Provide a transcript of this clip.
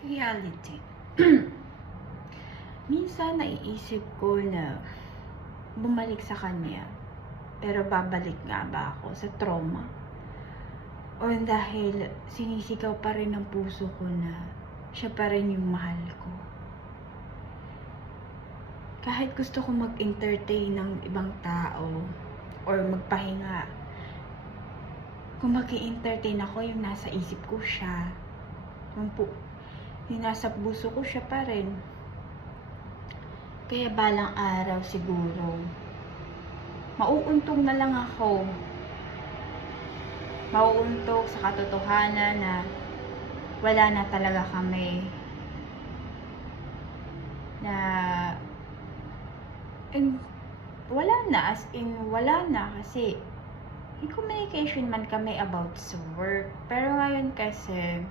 Reality. Minsan naiisip ko na bumalik sa kanya. Pero babalik nga ba ako sa trauma? O dahil sinisigaw pa rin ng puso ko na siya pa rin yung mahal ko? Kahit gusto ko mag-entertain ng ibang tao or magpahinga, kung mag-i-entertain ako, yung nasa isip ko siya. Yung nasa puso ko siya pa rin. Kaya balang araw siguro, mauuntog na lang ako. Mauuntog sa katotohanan na wala na talaga kami. Wala na, as in wala na, kasi may communication man kami about sa work. Pero ngayon kasi